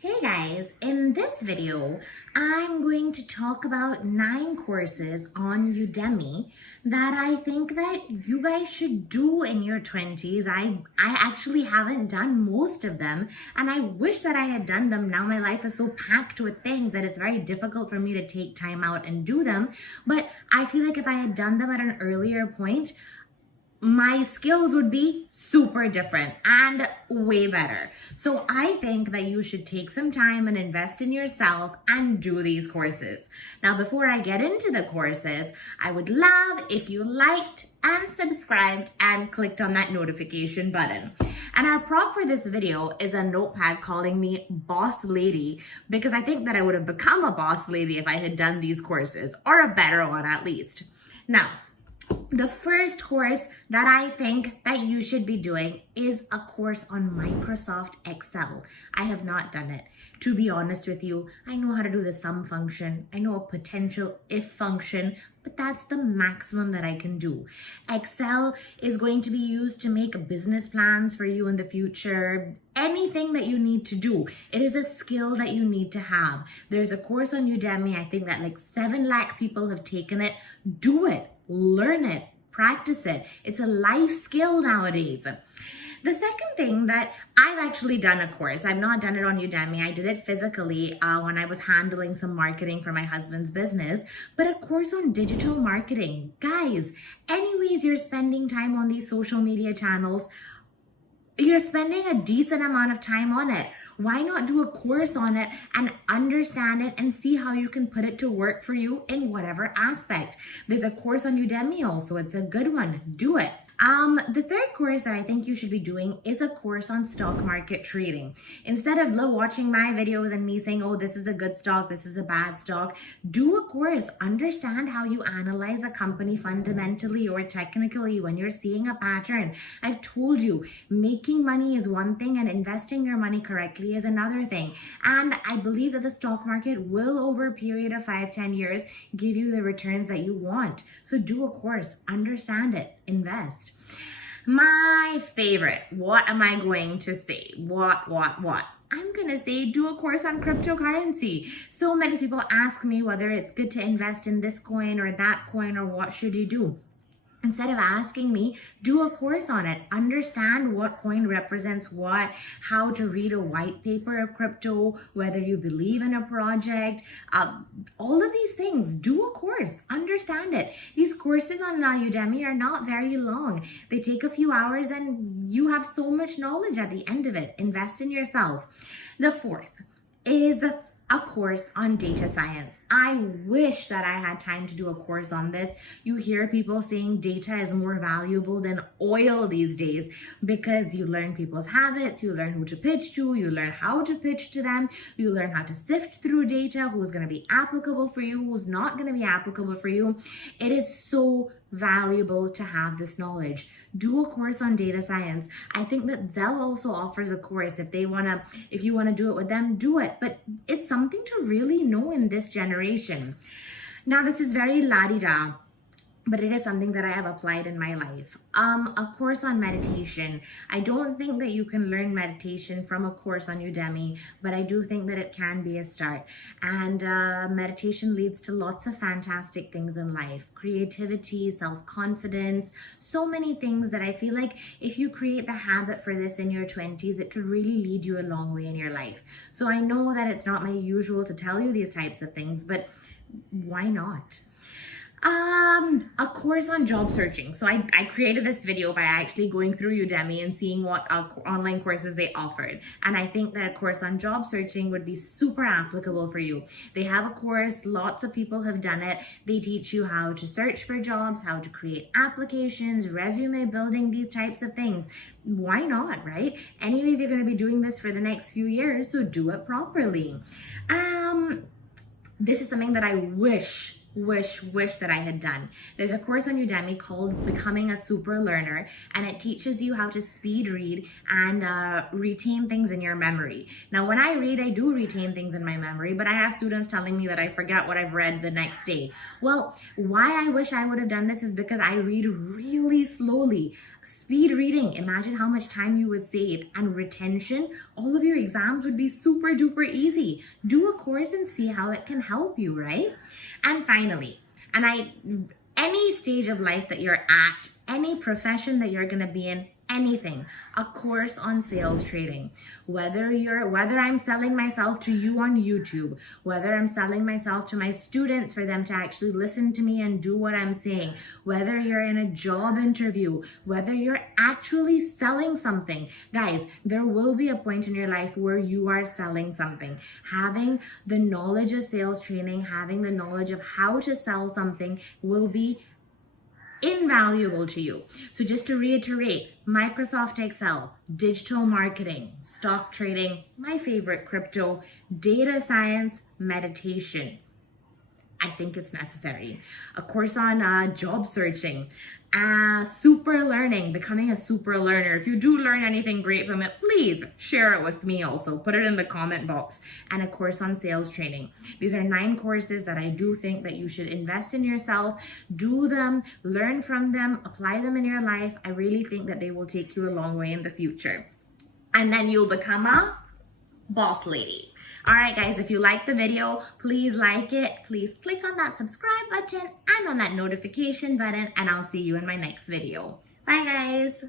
Hey guys, in this video, I'm going to talk about 9 courses on Udemy that I think that you guys should do in your 20s. I actually haven't done most of them, and I wish that I had done them. Now my life is so packed with things that it's very difficult for me to take time out and do them. But I feel like if I had done them at an earlier point, my skills would be super different and way better. So I think that you should take some time and invest in yourself and do these courses. Now, before I get into the courses, I would love if you liked and subscribed and clicked on that notification button. And our prop for this video is a notepad calling me boss lady, because I think that I would have become a boss lady if I had done these courses, or a better one at least. Now, the first course that I think that you should be doing is a course on Microsoft Excel. I have not done it. To be honest with you, I know how to do the sum function. I know a potential if function, but that's the maximum that I can do. Excel is going to be used to make business plans for you in the future. Anything that you need to do. It is a skill that you need to have. There's a course on Udemy. I think that like 7 lakh people have taken it. Do it. Learn it, practice it. It's a life skill nowadays. The second thing that I've actually done a course, I've not done it on Udemy, I did it physically when I was handling some marketing for my husband's business, but a course on digital marketing. Guys, anyways, you're spending time on these social media channels, you're spending a decent amount of time on it. Why not do a course on it and understand it and see how you can put it to work for you in whatever aspect? There's a course on Udemy also. It's a good one. Do it. The third course that I think you should be doing is a course on stock market trading. Instead of watching my videos and me saying, oh, this is a good stock, this is a bad stock, do a course. Understand how you analyze a company fundamentally or technically when you're seeing a pattern. I've told you, making money is one thing and investing your money correctly is another thing. And I believe that the stock market will, over a period of 5-10 years, give you the returns that you want. So do a course, understand it, invest. My favorite, what am I going to say? What? I'm gonna say do a course on cryptocurrency. So many people ask me whether it's good to invest in this coin or that coin or what should you do. Instead of asking me, do a course on it. Understand what coin represents what, how to read a white paper of crypto, whether you believe in a project, all of these things. Do a course, understand it. These courses on Udemy are not very long. They take a few hours and you have so much knowledge at the end of it. Invest in yourself. The fourth is a course on data science. I wish that I had time to do a course on this. You hear people saying data is more valuable than oil these days because you learn people's habits, you learn who to pitch to, you learn how to pitch to them, you learn how to sift through data, who's going to be applicable for you, who's not going to be applicable for you. It is so valuable to have this knowledge. Do a course on data science. I think that Zell also offers a course. If you want to do it with them, do it. But it's something to really know in this generation. Now, this is very la-di-da, but it is something that I have applied in my life. A course on meditation. I don't think that you can learn meditation from a course on Udemy, but I do think that it can be a start. And meditation leads to lots of fantastic things in life. Creativity, self-confidence, so many things that I feel like if you create the habit for this in your 20s, it could really lead you a long way in your life. So I know that it's not my usual to tell you these types of things, but why not? A course on job searching. So I created this video by actually going through Udemy and seeing what online courses they offered. And I think that a course on job searching would be super applicable for you. They have a course, lots of people have done it. They teach you how to search for jobs, how to create applications, resume building, these types of things. Why not, right? Anyways, you're going to be doing this for the next few years, so do it properly. This is something that I wish that I had done. There's a course on Udemy called Becoming a Super Learner, and it teaches you how to speed read and retain things in your memory. Now, when I read, I do retain things in my memory, but I have students telling me that I forget what I've read the next day. Well, why I wish I would have done this is because I read really slowly. Speed reading, imagine how much time you would save. And retention, all of your exams would be super duper easy. Do a course and see how it can help you, right? And finally, any stage of life that you're at, any profession that you're gonna be in, anything, a course on sales training. Whether I'm selling myself to you on YouTube, whether I'm selling myself to my students for them to actually listen to me and do what I'm saying, whether you're in a job interview, whether you're actually selling something. Guys, there will be a point in your life where you are selling something. Having the knowledge of sales training, having the knowledge of how to sell something will be invaluable to you. So just to reiterate, Microsoft Excel, digital marketing, stock trading, my favorite, crypto, data science, meditation. I think it's necessary. A course on job searching, super learning, becoming a super learner. If you do learn anything great from it, please share it with me also. Put it in the comment box. And a course on sales training. These are 9 courses that I do think that you should invest in yourself, do them, learn from them, apply them in your life. I really think that they will take you a long way in the future. And then you'll become a boss lady. All right, guys, if you liked the video, please like it. Please click on that subscribe button and on that notification button, and I'll see you in my next video. Bye, guys.